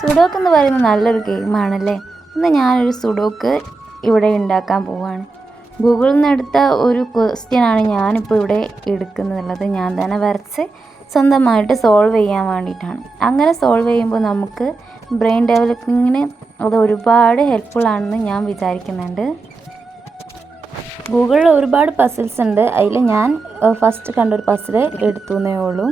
Sudoku എന്ന് പറയുന്നത് നല്ലൊരു ഗെയിമാണല്ലേ. ഇന്ന് ഞാനൊരു സുഡോക്ക് ഇവിടെ ഉണ്ടാക്കാൻ പോവുകയാണ്. ഗൂഗിളിൽ നിന്ന് എടുത്ത ഒരു ക്വസ്റ്റ്യനാണ് ഞാനിപ്പോൾ ഇവിടെ എടുക്കുന്നുള്ളത്. ഞാൻ തന്നെ വരച്ച് സ്വന്തമായിട്ട് സോൾവ് ചെയ്യാൻ വേണ്ടിയിട്ടാണ്. അങ്ങനെ സോൾവ് ചെയ്യുമ്പോൾ നമുക്ക് ബ്രെയിൻ ഡെവലപ്പിങ്ങിന് അത് ഒരുപാട് ഹെൽപ്ഫുൾ ആണെന്ന് ഞാൻ വിചാരിക്കുന്നുണ്ട്. ഗൂഗിളിൽ ഒരുപാട് പസിൽസ് ഉണ്ട്. അതിൽ ഞാൻ ഫസ്റ്റ് കണ്ടൊരു പസിൽ എടുത്തുന്നേ ഉള്ളൂ.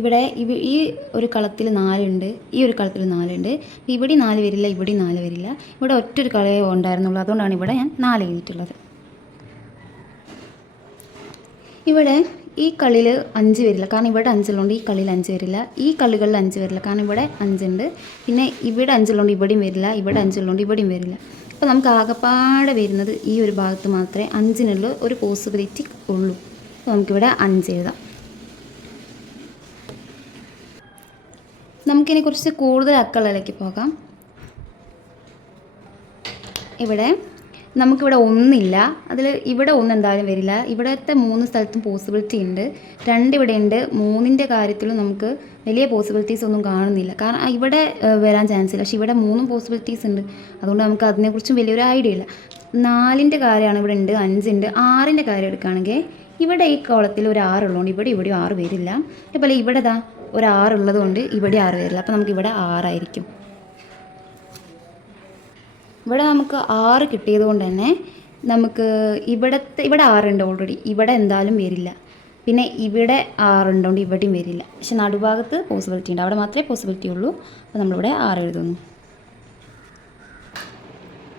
ഇവിടെ ഈ ഒരു കളത്തിൽ 4 ഉണ്ട്, ഈ ഒരു കളത്തിൽ 4 ഉണ്ട്. ഇവിടെ 4 വരില്ല, ഇവിടെ 4 വരില്ല. ഇവിടെ ഒറ്റൊരു കളയേ ഉണ്ടായിരുന്നുള്ളൂ, അതുകൊണ്ടാണ് ഇവിടെ ഞാൻ 4 എഴുതിയിട്ടുള്ളത്. ഇവിടെ ഈ കളിയിൽ 5 വരില്ല, കാരണം ഇവിടെ 5 ഉള്ളതുകൊണ്ട് ഈ കളിയിൽ 5 വരില്ല. ഈ കളികളിൽ 5 വരില്ല, കാരണം ഇവിടെ 5 ഉണ്ട്. പിന്നെ ഇവിടെ 5 ഉള്ളതുകൊണ്ട് ഇവിടെയും വരില്ല, ഇവിടെ 5 ഉള്ളതുകൊണ്ട് ഇവിടെയും വരില്ല. അപ്പോൾ നമുക്ക് ആകെപ്പാടെ വരുന്നത് ഈ ഒരു ഭാഗത്ത് മാത്രമേ 5-നുള്ള ഒരു പോസിബിലിറ്റി ഉള്ളൂ. അപ്പോൾ നമുക്കിവിടെ 5 എഴുതാം. നമുക്കിനി കുറച്ച് കൂടുതൽ അക്കളിലേക്ക് പോകാം. ഇവിടെ നമുക്കിവിടെ 1 ഇല്ല, അതിൽ ഇവിടെ 1 എന്തായാലും വരില്ല. ഇവിടുത്തെ 3 സ്ഥലത്തും പോസിബിലിറ്റി ഉണ്ട്. 2 ഇവിടെ ഉണ്ട്. 3ൻ്റെ കാര്യത്തിലും നമുക്ക് വലിയ പോസിബിലിറ്റീസ് ഒന്നും കാണുന്നില്ല, കാരണം ഇവിടെ വരാൻ ചാൻസ് ഇല്ല. പക്ഷേ ഇവിടെ 3 പോസിബിലിറ്റീസ് ഉണ്ട്, അതുകൊണ്ട് നമുക്ക് അതിനെക്കുറിച്ചും വലിയൊരു ഐഡിയ ഇല്ല. 4ൻ്റെ കാര്യമാണ് ഇവിടെ ഉണ്ട്, 5 ഉണ്ട്. 6ൻ്റെ കാര്യം എടുക്കുകയാണെങ്കിൽ ഇവിടെ ഈ കോളത്തിൽ ഒരു 6 ഉള്ളതുകൊണ്ട് ഇവിടെയും 6 വരില്ല. അതുപോലെ ഇവിടെ ഒരു 6 ഉള്ളത് കൊണ്ട് ഇവിടെ 6 വരില്ല. അപ്പോൾ നമുക്കിവിടെ 6 ആയിരിക്കും. ഇവിടെ നമുക്ക് 6 കിട്ടിയത് കൊണ്ട് തന്നെ നമുക്ക് ഇവിടെ 6 ഉണ്ട് ഓൾറെഡി, ഇവിടെ എന്തായാലും വരില്ല. പിന്നെ ഇവിടെ 6 ഉണ്ടോണ്ട് ഇവിടെയും വരില്ല. പക്ഷെ നടുഭാഗത്ത് പോസിബിലിറ്റി ഉണ്ട്, അവിടെ മാത്രമേ പോസിബിലിറ്റി ഉള്ളൂ. അപ്പോൾ നമ്മളിവിടെ 6 എഴുതുന്നു.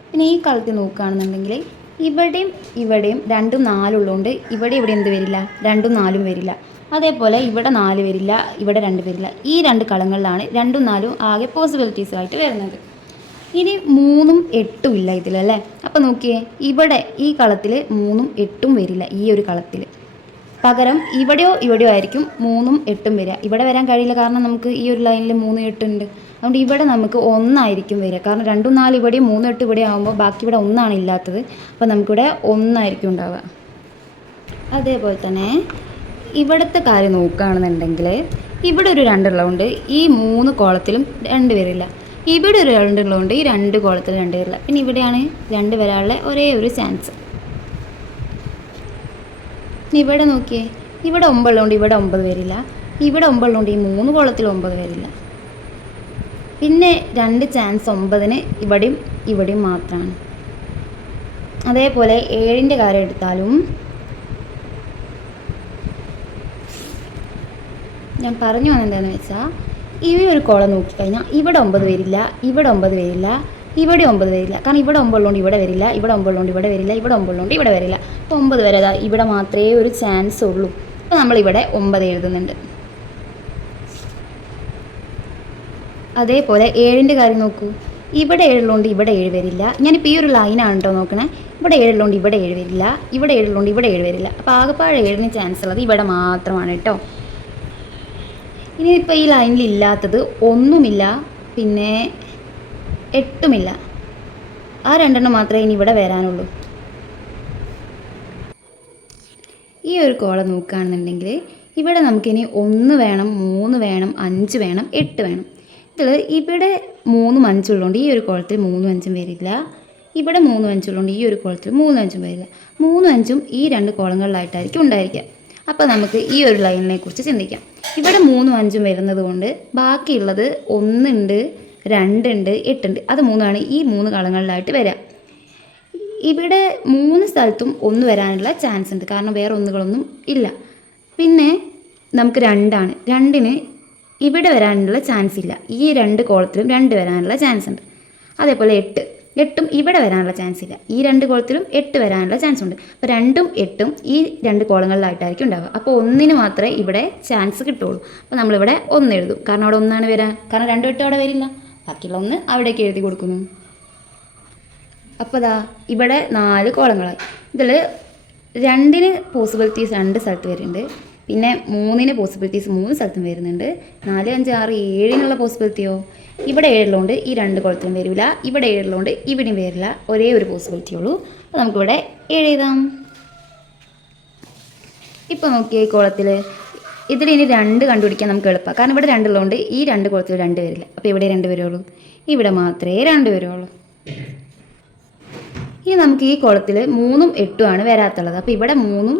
പിന്നെ ഈ കളത്തിൽ നോക്കുകയാണെന്നുണ്ടെങ്കിൽ ഇവിടെയും 2ഉം 4 ഉള്ളതുകൊണ്ട് ഇവിടെ എന്ത് വരില്ല, 2ഉം 4ഉം വരില്ല. അതേപോലെ ഇവിടെ 4 വരില്ല, ഇവിടെ 2 വരില്ല. ഈ 2 കളങ്ങളിലാണ് 2ഉം 4ഉം ആകെ പോസിബിലിറ്റീസ് ആയിട്ട് വരുന്നത്. ഇനി 3ഉം 8ഉം ഇല്ല ഇതിലല്ലേ. അപ്പോൾ നോക്കിയേ, ഇവിടെ ഈ കളത്തിൽ 3ഉം 8ഉം വരില്ല. ഈ ഒരു കളത്തിൽ പകരം ഇവിടെയോ ആയിരിക്കും 3ഉം 8ഉം വരിക. ഇവിടെ വരാൻ കഴിയില്ല, കാരണം നമുക്ക് ഈ ഒരു ലൈനിൽ 3, 8 ഉണ്ട്. അതുകൊണ്ട് ഇവിടെ നമുക്ക് 1 ആയിരിക്കും വരിക, കാരണം 2ഉം 4 ഇവിടെയും 3, 8 ഇവിടെ ആകുമ്പോൾ ബാക്കി ഇവിടെ 1 ആണ് ഇല്ലാത്തത്. അപ്പോൾ നമുക്കിവിടെ 1 ആയിരിക്കും ഉണ്ടാവുക. അതേപോലെ തന്നെ ഇവിടുത്തെ കാര്യം നോക്കുകയാണെന്നുണ്ടെങ്കിൽ ഇവിടെ ഒരു 2 ഉള്ളതുകൊണ്ട് ഈ 3 കോളത്തിലും 2 വരില്ല. ഇവിടെ ഒരു 2 ഉള്ളതുകൊണ്ട് ഈ 2 കോളത്തിൽ 2 വരില്ല. പിന്നെ ഇവിടെയാണ് 2 വരാനുള്ള ഒരേ ഒരു ചാൻസ്. ഇവിടെ നോക്കിയേ, ഇവിടെ 9 ഉള്ളതുകൊണ്ട് ഇവിടെ 9 വരില്ല. ഇവിടെ 9 ഉള്ളതുകൊണ്ട് ഈ 3 കോളത്തിൽ 9 വരില്ല. പിന്നെ 2 ചാൻസ് 9-ന് ഇവിടെയും മാത്രമാണ്. അതേപോലെ 7ൻ്റെ കാര്യം എടുത്താലും ഞാൻ പറഞ്ഞു വന്നെന്താണെന്ന് വെച്ചാൽ, ഈ ഒരു കോളം നോക്കിക്കഴിഞ്ഞാൽ ഇവിടെ 9 വരില്ല, ഇവിടെ 9 വരില്ല, ഇവിടെ 9 വരില്ല. കാരണം ഇവിടെ 9 ഉള്ളതുകൊണ്ട് ഇവിടെ വരില്ല, ഇവിടെ 9 ഉള്ളതുകൊണ്ട് ഇവിടെ വരില്ല, ഇവിടെ 9 ഉള്ളതുകൊണ്ട് ഇവിടെ വരില്ല. അപ്പോൾ 9 വരെ ഇവിടെ മാത്രമേ ഒരു ചാൻസ് ഉള്ളൂ. അപ്പോൾ നമ്മളിവിടെ 9 എഴുതുന്നുണ്ട്. അതേപോലെ 7ൻ്റെ കാര്യം നോക്കൂ. ഇവിടെ 7 ഉള്ളതുകൊണ്ട് ഇവിടെ 7 വരില്ല. ഞാനിപ്പോൾ ഈ ഒരു ലൈനാണ് കേട്ടോ നോക്കണേ. ഇവിടെ 7 ഉള്ളതുകൊണ്ട് ഇവിടെ 7 വരില്ല, ഇവിടെ 7 ഉള്ളതുകൊണ്ട് ഇവിടെ 7 വരില്ല. അപ്പോൾ ആകെപ്പാടെ 7-ന് ചാൻസ് ഉള്ളത് ഇവിടെ മാത്രമാണ് കേട്ടോ. ഇനിയിപ്പോൾ ഈ ലൈനിൽ ഇല്ലാത്തത് 1ഉമില്ല, പിന്നെ 8ഉമില്ല. ആ 2 മാത്രമേ ഇനി ഇവിടെ വരാനുള്ളൂ. ഈ ഒരു കോളം നോക്കുകയാണെന്നുണ്ടെങ്കിൽ ഇവിടെ നമുക്കിനി 1 വേണം, 3 വേണം, 5 വേണം, 8 വേണം. ഇവിടെ 3ഉം 5 ഉള്ളതുകൊണ്ട് ഈ ഒരു കോളത്തിൽ 3ഉം 5ഉം വരില്ല. ഇവിടെ 3ഉം 5 ഉള്ളതുകൊണ്ട് ഈ ഒരു കോളത്തിൽ 3ഉം 5ഉം വരില്ല. 3ഉം 5ഉം ഈ 2 കോളങ്ങളിലായിട്ടായിരിക്കും ഉണ്ടായിരിക്കുക. അപ്പോൾ നമുക്ക് ഈ ഒരു ലൈനിനെ കുറിച്ച് ചിന്തിക്കാം. ഇവിടെ 3ഉം 5ഉം വരുന്നത് കൊണ്ട് ബാക്കിയുള്ളത് 1 ഉണ്ട്, 2 ഉണ്ട്, 8 ഉണ്ട്. അത് 3ആണ് ഈ 3 കളങ്ങളിലായിട്ട് വരിക. ഇവിടെ 3 സ്ഥലത്തും 1 വരാനുള്ള ചാൻസ് ഉണ്ട്, കാരണം വേറെ ഒന്നുകളൊന്നും ഇല്ല. പിന്നെ നമുക്ക് 2ആണ്, 2-ന് ഇവിടെ വരാനുള്ള ചാൻസ് ഇല്ല. ഈ 2 കോളത്തിലും 2 വരാനുള്ള ചാൻസ് ഉണ്ട്. അതേപോലെ 8ഉം ഇവിടെ വരാനുള്ള ചാൻസ് ഇല്ല. ഈ 2 കോളത്തിലും 8 വരാനുള്ള ചാൻസ് ഉണ്ട്. അപ്പോൾ 2ഉം 8ഉം ഈ 2 കോളങ്ങളിലായിട്ടായിരിക്കും ഉണ്ടാവുക. അപ്പോൾ 1-ന് മാത്രമേ ഇവിടെ ചാൻസ് കിട്ടുള്ളൂ. അപ്പോൾ നമ്മളിവിടെ 1 എഴുതും, കാരണം അവിടെ 1 വരാൻ, കാരണം 2, 8 അവിടെ വരില്ല. ബാക്കിയുള്ള 1 അവിടേക്ക് എഴുതി കൊടുക്കുന്നു. അപ്പോൾ ഇവിടെ 4 കോളങ്ങളായി. ഇതിൽ 2-ന് പോസിബിലിറ്റീസ് 2 സ്ഥലത്ത് വരുന്നുണ്ട്. പിന്നെ 3-ന് പോസിബിലിറ്റീസ് 3 സ്ഥലത്തും വരുന്നുണ്ട്. 4, 5, 6, 7-നുള്ള പോസിബിലിറ്റിയോ ഇവിടെ 7 ഉള്ളതുകൊണ്ട് ഈ 2 കോളത്തിലും വരില്ല. ഇവിടെ 7 ഉള്ളതുകൊണ്ട് ഇവിടെയും വരില്ല. ഒരേ ഒരു പോസിബിലിറ്റി ഉള്ളൂ. അപ്പോൾ നമുക്കിവിടെ 7 എഴുതാം. ഇപ്പോൾ നോക്കിയേ, ഈ കോളത്തിൽ ഇതിൽ ഇനി 2 കണ്ടുപിടിക്കാൻ നമുക്ക് എളുപ്പമാണ്. കാരണം ഇവിടെ 2 ഉള്ളതുകൊണ്ട് ഈ 2 കോളത്തിൽ 2 വരില്ല. അപ്പോൾ ഇവിടെ 2 വരുള്ളൂ, ഇവിടെ മാത്രമേ 2 വരുള്ളൂ. ഇനി നമുക്ക് ഈ കോളത്തിൽ 3ഉം 8ഉം ആണ് വരാത്തുള്ളത്. അപ്പോൾ ഇവിടെ 3ഉം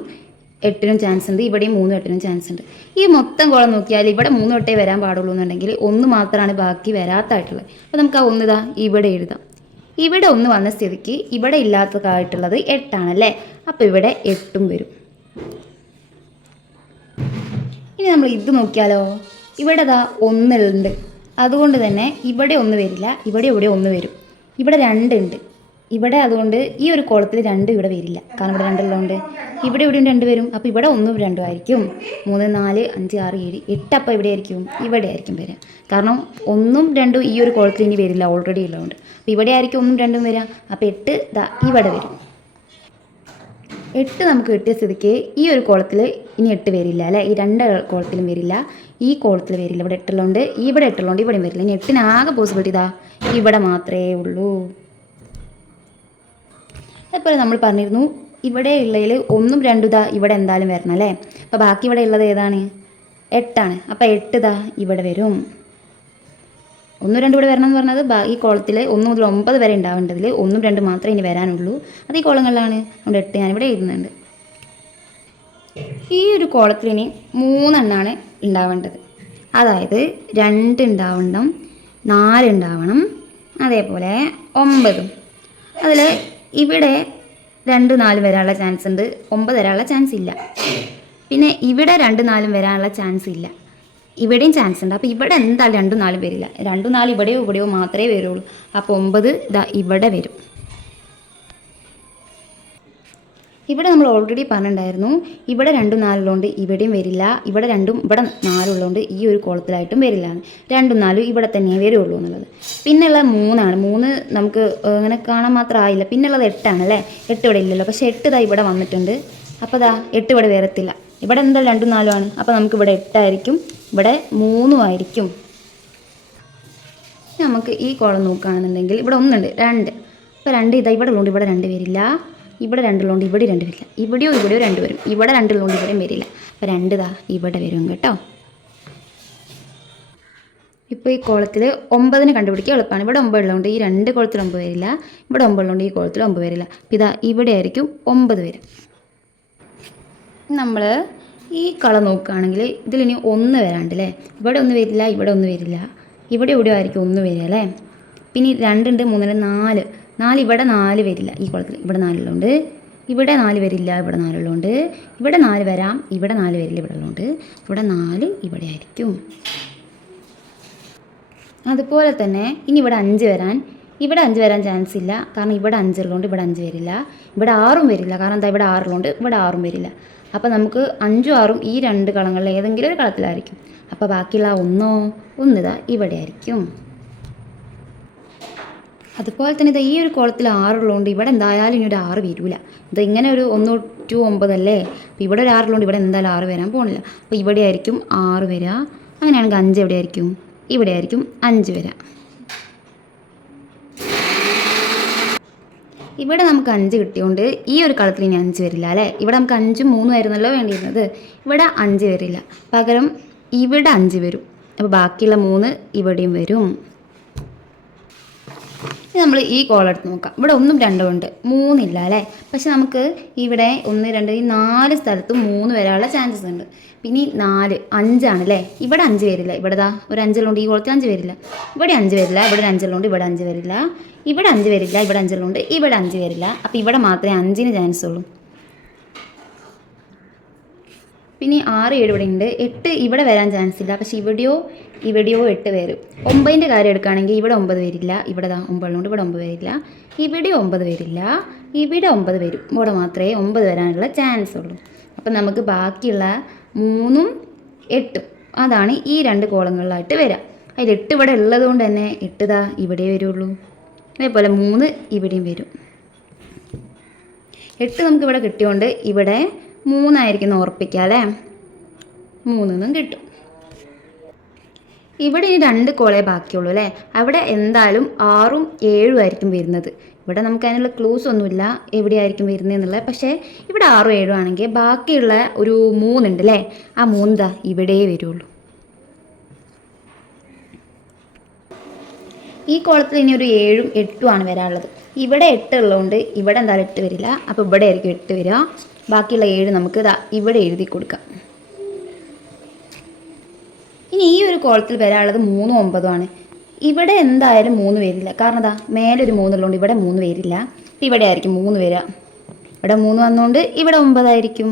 8നും ചാൻസ് ഉണ്ട്, ഇവിടെയും 3ഉം 8നും ചാൻസ് ഉണ്ട്. ഈ മൊത്തം കോളം നോക്കിയാൽ ഇവിടെ 3 8 വരാൻ പാടുള്ളൂ എന്നുണ്ടെങ്കിൽ 1 മാത്രമാണ് ബാക്കി വരാത്തായിട്ടുള്ളത്. അപ്പോൾ നമുക്ക് ആ 1 ഇതാ ഇവിടെ എഴുതാം. ഇവിടെ 1 വന്ന സ്ഥിതിക്ക് ഇവിടെ ഇല്ലാത്തതായിട്ടുള്ളത് 8 ആണല്ലേ. അപ്പോൾ ഇവിടെ 8ഉം വരും. ഇനി നമ്മൾ ഇത് നോക്കിയാലോ, ഇവിടെ ദാ 1 ഉണ്ട്, അതുകൊണ്ട് തന്നെ ഇവിടെ 1 വരില്ല, ഇവിടെ 1 വരും. ഇവിടെ 2 ഉണ്ട്, ഇവിടെ അതുകൊണ്ട് ഈ ഒരു കോളത്തിൽ 2 ഇവിടെ വരില്ല, കാരണം ഇവിടെ 2 ഉള്ളതുകൊണ്ട്. ഇവിടെയും 2 വരും, അപ്പോൾ ഇവിടെ 1ഉം 2ഉം ആയിരിക്കും. 3 4 5 6 7 8 അപ്പോൾ ഇവിടെ ആയിരിക്കും, ഇവിടെ ആയിരിക്കും വരിക. കാരണം 1ഉം 2ഉം ഈ ഒരു കോളത്തിൽ ഇനി വരില്ല, ഓൾറെഡി ഉള്ളതുകൊണ്ട്. അപ്പോൾ ഇവിടെ ആയിരിക്കും 1ഉം 2ഉം വരിക. അപ്പോൾ 8 ദാ ഇവിടെ വരും. 8 നമുക്ക് കിട്ടിയ സ്ഥിതിക്ക് ഈ ഒരു കോളത്തിൽ ഇനി 8 വരില്ല അല്ലേ, ഈ 2 കോളത്തിലും വരില്ല, ഈ കോളത്തിൽ വരില്ല. ഇവിടെ 8 ഉള്ളതുകൊണ്ട് ഇവിടെ 8 ഉള്ളതുകൊണ്ട് ഇവിടെയും വരില്ല. ഇനി 8ന് ആകെ പോസിബിലിറ്റി ഇതാ ഇവിടെ മാത്രമേ ഉള്ളൂ. അതുപോലെ നമ്മൾ പറഞ്ഞിരുന്നു ഇവിടെ ഉള്ളതിൽ 1ഉം 2ഉം ഇതാ ഇവിടെ എന്തായാലും വരണം അല്ലേ. അപ്പോൾ ബാക്കി ഇവിടെ ഉള്ളത് ഏതാണ്, 8ആണ്. അപ്പോൾ 8 ഇതാ ഇവിടെ വരും. 1 2 ഇവിടെ വരണം എന്ന് പറഞ്ഞത് ഈ കോളത്തിൽ 1 മുതൽ 9 വരെ ഉണ്ടാവേണ്ടതിൽ 1ഉം 2ഉം മാത്രമേ ഇനി വരാനുള്ളൂ. അത് ഈ കോളങ്ങളിലാണ്, അതുകൊണ്ട് 8 ഞാനിവിടെ എഴുതുന്നുണ്ട്. ഈ ഒരു കോളത്തിൽ ഇനി 3 എണ്ണമാണ് ഉണ്ടാവേണ്ടത്. അതായത് 2 ഉണ്ടാവണം, 4 ഉണ്ടാവണം, അതേപോലെ 9ഉം. അതിൽ ഇവിടെ 2 4 വരാനുള്ള ചാൻസ് ഉണ്ട്, 9 വരാനുള്ള ചാൻസ് ഇല്ല. പിന്നെ ഇവിടെ 2 4 വരാനുള്ള ചാൻസ് ഇല്ല, ഇവിടെയും ചാൻസ് ഉണ്ട്. അപ്പോൾ ഇവിടെ എന്തായാലും 2 4 വരില്ല, 2 4 ഇവിടെയോ മാത്രമേ വരുള്ളൂ. അപ്പോൾ 9 ഇതാ ഇവിടെ വരും. ഇവിടെ നമ്മൾ ഓൾറെഡി പറഞ്ഞിട്ടുണ്ടായിരുന്നു, ഇവിടെ 2 4 ഉള്ളതുകൊണ്ട് ഇവിടെയും വരില്ല, ഇവിടെ 2ഉം ഇവിടെ 4 ഉള്ളതുകൊണ്ട് ഈ ഒരു കോളത്തിലായിട്ടും വരില്ല. 2 4 ഇവിടെ തന്നെ വരുള്ളൂ എന്നുള്ളത്. പിന്നെയുള്ള 3 ആണ്. 3 നമുക്ക് അങ്ങനെ കാണാൻ മാത്രം ആയില്ല. പിന്നുള്ളത് 8 ആണല്ലേ. 8 ഇവിടെ ഇല്ലല്ലോ, പക്ഷേ 8 ഇതാ ഇവിടെ വന്നിട്ടുണ്ട്. അപ്പോൾ ഇതാ 8 ഇവിടെ വരത്തില്ല, ഇവിടെ എന്തായാലും 2 4 ആണ്. അപ്പോൾ നമുക്ക് ഇവിടെ 8 ആയിരിക്കും, ഇവിടെ 3 ആയിരിക്കും. നമുക്ക് ഈ കോളം നോക്കുകയാണെന്നുണ്ടെങ്കിൽ ഇവിടെ 1 ഉണ്ട്, 2. അപ്പോൾ 2 ഇതാ ഇവിടെ ഉള്ളതുകൊണ്ട് ഇവിടെ 2 വരില്ല, ഇവിടെ 2 ഉള്ളതുകൊണ്ട് ഇവിടെ 2 വരില്ല, ഇവിടെയോ 2 വരും, ഇവിടെ 2 ഉള്ളതുകൊണ്ട് ഇവിടെയും വരില്ല. അപ്പോൾ 2 ഇതാ ഇവിടെ വരും കേട്ടോ. ഇപ്പോൾ ഈ കോളത്തിൽ 9ന് കണ്ടുപിടിക്കുക എളുപ്പമാണ്. ഇവിടെ 9 ഉള്ളതുകൊണ്ട് ഈ 2 കോളത്തിൽ 9 വരില്ല, ഇവിടെ 9 ഉള്ളതുകൊണ്ട് ഈ കോളത്തിൽ 9 വരില്ല. അപ്പോൾ ഇതാ ഇവിടെ ആയിരിക്കും 9 വരും. നമ്മൾ ഈ കളർ നോക്കുകയാണെങ്കിൽ ഇതിലിനി 1 വരാണ്ട് അല്ലേ. ഇവിടെ 1 വരില്ല, ഇവിടെ 1 വരില്ല, ഇവിടെ ആയിരിക്കും 1 വരിക അല്ലേ. പിന്നെ 2 ഉണ്ട്, 3 ഉണ്ട്, 4 ഇവിടെ 4 വരില്ല ഈ കുളത്തിൽ, ഇവിടെ 4 ഉള്ളതുകൊണ്ട്. ഇവിടെ 4 വരില്ല, ഇവിടെ 4 ഉള്ളതുകൊണ്ട്. ഇവിടെ 4 വരാം, ഇവിടെ 4 വരില്ല, ഇവിടെ ഉള്ളതുകൊണ്ട്. ഇവിടെ 4 ഇവിടെ ആയിരിക്കും. അതുപോലെ തന്നെ ഇനി ഇവിടെ 5 വരാൻ, ഇവിടെ 5 വരാൻ ചാൻസ് ഇല്ല, കാരണം ഇവിടെ 5 ഉള്ളതുകൊണ്ട് ഇവിടെ 5 വരില്ല. ഇവിടെ 6ഉം വരില്ല, കാരണം എന്താ ഇവിടെ 6 ഉള്ളതുകൊണ്ട് ഇവിടെ 6ഉം വരില്ല. അപ്പോൾ നമുക്ക് 5ഉം 6ഉം ഈ 2 കളങ്ങളിൽ ഏതെങ്കിലും ഒരു കളത്തിലായിരിക്കും. അപ്പോൾ ബാക്കിയുള്ള 1 ഇതാ ഇവിടെ ആയിരിക്കും. അതുപോലെ തന്നെ ഇത് ഈ ഒരു കോളത്തിൽ 6 ഉള്ളതുകൊണ്ട് ഇവിടെ എന്തായാലും ഇനി ഒരു 6 വരില്ല. ഇത് ഇങ്ങനെ ഒരു 1 2 9 അല്ലേ. അപ്പോൾ ഇവിടെ ഒരു 6 ഉള്ളതുകൊണ്ട് ഇവിടെ എന്തായാലും 6 വരാൻ പോകുന്നില്ല. അപ്പോൾ ഇവിടെ ആയിരിക്കും 6 വരിക. അങ്ങനെയാണെങ്കിൽ 5 എവിടെ ആയിരിക്കും, ഇവിടെ ആയിരിക്കും 5 വരിക. ഇവിടെ നമുക്ക് 5 കിട്ടിയതുകൊണ്ട് ഈ ഒരു കളത്തിൽ ഇനി 5 വരില്ല അല്ലേ. ഇവിടെ നമുക്ക് 5ഉം 3ഉം ആയിരുന്നല്ലോ വേണ്ടിയിരുന്നത്, ഇവിടെ 5 വരില്ല, പകരം ഇവിടെ 5 വരും. അപ്പോൾ ബാക്കിയുള്ള 3 ഇവിടെയും വരും. നമ്മൾ ഈ കോളം എടുത്ത് നോക്കാം. ഇവിടെ 1ഉം 2ഉം ഉണ്ട്, 3 ഇല്ല അല്ലേ. പക്ഷെ നമുക്ക് ഇവിടെ 1 2 ഈ 4 സ്ഥലത്തും 3 വരാനുള്ള ചാൻസസ് ഉണ്ട്. പിന്നെ 4 5 ആണല്ലേ, ഇവിടെ 5 വരില്ല. ഇവിടെ ദാ ഒരു 5 ഉള്ളതുകൊണ്ട് ഈ കോളത്തിൽ 5 വരില്ല, ഇവിടെ 5 വരില്ല, ഇവിടെ 5 ഉള്ളതുകൊണ്ട് ഇവിടെ 5 വരില്ല, ഇവിടെ 5 വരില്ല, ഇവിടെ 5 ഉള്ളതുകൊണ്ട് ഇവിടെ 5 വരില്ല. അപ്പോൾ ഇവിടെ മാത്രമേ 5ന് ചാൻസ് ഉള്ളൂ. പിന്നെ 6 7 ഇവിടെ ഉണ്ട്, 8 ഇവിടെ വരാൻ ചാൻസ് ഇല്ല, പക്ഷേ ഇവിടെയോ 8 വരും. 9ൻ്റെ കാര്യം എടുക്കുകയാണെങ്കിൽ ഇവിടെ 9 വരില്ല, ഇവിടെ 9 ഉള്ളതുകൊണ്ട് ഇവിടെ 9 വരില്ല, ഇവിടെ 9 വരില്ല, ഇവിടെ 9 വരും. ഇവിടെ മാത്രമേ 9 വരാനുള്ള ചാൻസ് ഉള്ളൂ. അപ്പം നമുക്ക് ബാക്കിയുള്ള 3ഉം 8ഉം അതാണ് ഈ 2 കോളങ്ങളിലായിട്ട് വരിക. അതിൽ 8 ഇവിടെ ഉള്ളത് കൊണ്ട് തന്നെ 8 ഇതാ ഇവിടെ വരുള്ളൂ. അതേപോലെ 3 ഇവിടെയും വരും. 8 നമുക്കിവിടെ കിട്ടിയോണ്ട് ഇവിടെ 3 ആയിരിക്കും ഉറപ്പിക്കുക അല്ലേ, 3 കിട്ടും. ഇവിടെ ഇനി 2 കോളേ ബാക്കിയുള്ളൂ അല്ലേ. അവിടെ എന്തായാലും 6ഉം 7ഉം ആയിരിക്കും വരുന്നത്. ഇവിടെ നമുക്ക് അതിനുള്ള ക്ലൂസ് ഒന്നുമില്ല എവിടെയായിരിക്കും വരുന്നതെന്നുള്ളത്. പക്ഷേ ഇവിടെ 6ഉം 7ഉം ആണെങ്കിൽ ബാക്കിയുള്ള ഒരു 3 ഉണ്ട് അല്ലേ, ആ 3 ദാ ഇവിടെ വരുള്ളൂ. ഈ കോളത്തിൽ ഇനി ഒരു 7ഉം 8ഉം ആണ് വരാനുള്ളത്. ഇവിടെ 8 ഉള്ളതുകൊണ്ട് ഇവിടെ എന്തായാലും 8 വരില്ല. അപ്പോൾ ഇവിടെ ആയിരിക്കും 8 വരിക. ബാക്കിയുള്ള 7 നമുക്ക് ഇതാ ഇവിടെ എഴുതി കൊടുക്കാം. ഇനി ഈ ഒരു കോളത്തിൽ വരാനുള്ളത് 3ഉം 9ഉം ആണ്. ഇവിടെ എന്തായാലും 3 വരില്ല. കാരണം എന്താ, മേലൊരു 3 ഉള്ളതുകൊണ്ട് ഇവിടെ 3 വരില്ല. ഇവിടെ ആയിരിക്കും 3 വരിക. ഇവിടെ 3 വന്നുകൊണ്ട് ഇവിടെ 9 ആയിരിക്കും.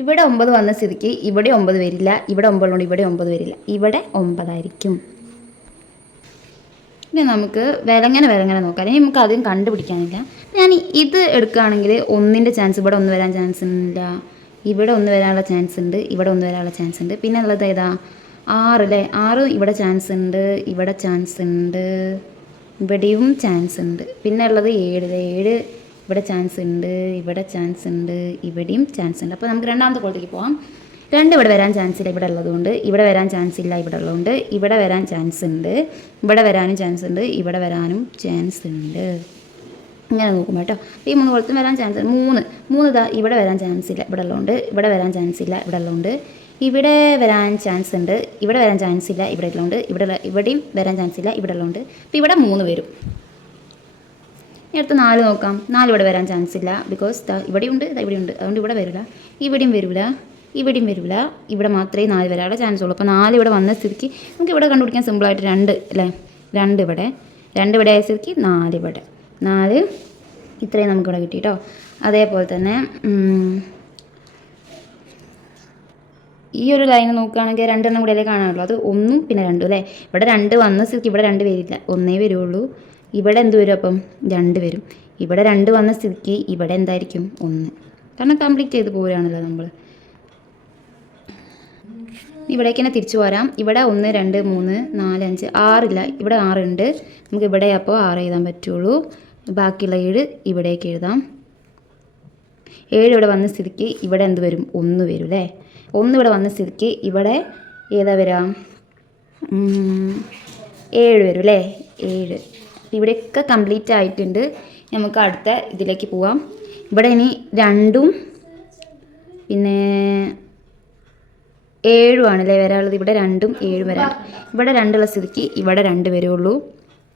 ഇവിടെ 9 വന്ന സ്ഥിതിക്ക് ഇവിടെ 9 വരില്ല. ഇവിടെ 9 ഉള്ളതുകൊണ്ട് ഇവിടെ 9 വരില്ല. ഇവിടെ 9 ആയിരിക്കും. ഇനി നമുക്ക് വിലങ്ങനെ നോക്കാം. ഇനി നമുക്ക് ആദ്യം കണ്ടുപിടിക്കാനില്ല. ഞാൻ ഇത് എടുക്കുകയാണെങ്കിൽ 1ൻ്റെ ചാൻസ് ഇവിടെ 1 വരാൻ ചാൻസ് ഇല്ല. ഇവിടെ 1 വരാനുള്ള ചാൻസ് ഉണ്ട്. ഇവിടെ 1 വരാനുള്ള ചാൻസ് ഉണ്ട്. പിന്നെ ഉള്ളത് ഏതാ, 6 അല്ലേ. 6 ഇവിടെ ചാൻസ് ഉണ്ട്. ഇവിടെ ചാൻസ് ഉണ്ട്. ഇവിടെയും ചാൻസ് ഉണ്ട്. പിന്നെ ഉള്ളത് 7. 7 ഇവിടെ ചാൻസ് ഉണ്ട്. ഇവിടെ ചാൻസ് ഉണ്ട്. ഇവിടെയും ചാൻസ് ഉണ്ട്. അപ്പോൾ നമുക്ക് രണ്ടാമത്തെ കോളത്തേക്ക് പോകാം. 2 ഇവിടെ വരാൻ ചാൻസ് ഇല്ല ഇവിടെ ഉള്ളതുകൊണ്ട്. ഇവിടെ വരാൻ ചാൻസ് ഇല്ല ഇവിടെ ഉള്ളതുകൊണ്ട്. ഇവിടെ വരാൻ ചാൻസ് ഉണ്ട്. ഇവിടെ വരാനും ചാൻസ് ഉണ്ട്. ഇവിടെ വരാനും ചാൻസ് ഉണ്ട്. ഇങ്ങനെ നോക്കുമ്പോൾ കേട്ടോ. ഈ 3 കോളത്തും വരാൻ ചാൻസ് ഉണ്ട്. 3 ഇതാ ഇവിടെ വരാൻ ചാൻസ് ഇല്ല ഇവിടെ ഉള്ളതുകൊണ്ട്. ഇവിടെ വരാൻ ചാൻസ് ഇല്ല ഇവിടെ ഉള്ളതുകൊണ്ട്. ഇവിടെ വരാൻ ചാൻസ് ഉണ്ട്. ഇവിടെ വരാൻ ചാൻസ് ഇല്ല ഇവിടെ ഉള്ളതുകൊണ്ട്. ഇവിടെയും വരാൻ ചാൻസ് ഇല്ല ഇവിടെ ഉള്ളതുകൊണ്ട്. അപ്പോൾ ഇവിടെ 3 വരും. ഇനി അടുത്ത് 4 നോക്കാം. 4 ഇവിടെ വരാൻ ചാൻസ് ഇല്ല. ബിക്കോസ് ഇവിടെയുണ്ട്, ഇവിടെയുണ്ട്. അതുകൊണ്ട് ഇവിടെ വരില്ല. ഇവിടെയും വരില്ല. ഇവിടെയും വരില്ല. ഇവിടെ മാത്രമേ 4 വരാനുള്ള ചാൻസ് ഉള്ളൂ. അപ്പോൾ 4 ഇവിടെ വന്ന സ്ഥിതിക്ക് നമുക്ക് ഇവിടെ കണ്ടുപിടിക്കാൻ സിമ്പിളായിട്ട് 2 അല്ലേ. 2 ഇവിടെ, 2 ഇവിടെ ആയ സ്ഥിതിക്ക് 4 ഇവിടെ. 4 ഇത്രയും നമുക്കിവിടെ കിട്ടി കേട്ടോ. അതേപോലെ തന്നെ ഈ ഒരു ലൈൻ നോക്കുകയാണെങ്കിൽ 2 എണ്ണം കൂടെ അല്ലേ കാണാനുള്ളൂ. അത് 1ഉം പിന്നെ 2ഉം അല്ലേ. ഇവിടെ 2 വന്ന സ്ഥിതിക്ക് ഇവിടെ 2 വരില്ല. 1 വരുള്ളൂ. ഇവിടെ എന്ത് വരും, അപ്പം 2 വരും. ഇവിടെ 2 വന്ന സ്ഥിതിക്ക് ഇവിടെ എന്തായിരിക്കും 1. കാരണം കംപ്ലീറ്റ് ചെയ്ത് പോരുകയാണല്ലോ നമ്മൾ. ഇവിടേക്ക് തന്നെ തിരിച്ചു പോരാം. ഇവിടെ 1 2 3 4 5 6 ഇല്ല. ഇവിടെ 6 ഉണ്ട്. നമുക്ക് ഇവിടെ അപ്പോൾ 6 എഴുതാൻ പറ്റുള്ളൂ. ബാക്കിയുള്ള 7 ഇവിടേക്ക് എഴുതാം. 7 ഇവിടെ വന്ന സ്ഥിതിക്ക് ഇവിടെ എന്ത് വരും, 1 വരും അല്ലേ. 1 ഇവിടെ വന്ന സ്ഥിതിക്ക് ഇവിടെ ഏതാ വരാം, 7 വരും അല്ലേ. 7 ഇവിടെയൊക്കെ കംപ്ലീറ്റ് ആയിട്ടുണ്ട്. നമുക്ക് അടുത്ത ഇതിലേക്ക് പോവാം. ഇവിടെ ഇനി 2ഉം പിന്നെ 7ഉം ആണല്ലേ വരാനുള്ളത്. ഇവിടെ 2ഉം 7ഉം വരാൻ. ഇവിടെ 2 ഉള്ള സ്ഥിതിക്ക് ഇവിടെ 2 വരുള്ളൂ.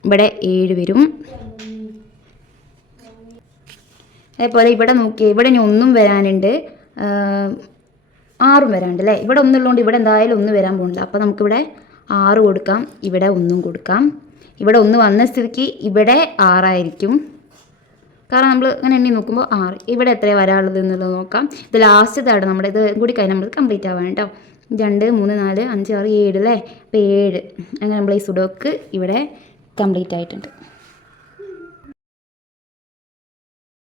ഇവിടെ 7 വരും. അതേപോലെ ഇവിടെ നോക്കിയാൽ ഇവിടെ ഇനി 1ഉം വരാനുണ്ട്, 6ഉം വരാനുണ്ട് അല്ലേ. ഇവിടെ 1 ഉള്ളതുകൊണ്ട് ഇവിടെ എന്തായാലും 1 വരാൻ പോകുന്നില്ല. അപ്പോൾ നമുക്കിവിടെ 6 കൊടുക്കാം. ഇവിടെ 1ഉം കൊടുക്കാം. ഇവിടെ 1 വന്ന സ്ഥിതിക്ക് ഇവിടെ 6 ആയിരിക്കും. കാരണം നമ്മൾ അങ്ങനെ എണ്ണി നോക്കുമ്പോൾ 6. ഇവിടെ എത്രയാണ് വരാനുള്ളത് എന്നുള്ളത് നോക്കാം. ഇത് ലാസ്റ്റ് തേർഡ് നമ്മുടെ ഇത് കൂടി കഴിഞ്ഞാൽ നമ്മൾ കംപ്ലീറ്റ് ആവാൻ കേട്ടോ. 2 3 4 5 6 7 അല്ലേ. അപ്പോൾ 7. അങ്ങനെ നമ്മൾ ഈ സുഡോക്ക് ഇവിടെ കംപ്ലീറ്റ് ആയിട്ടുണ്ട്.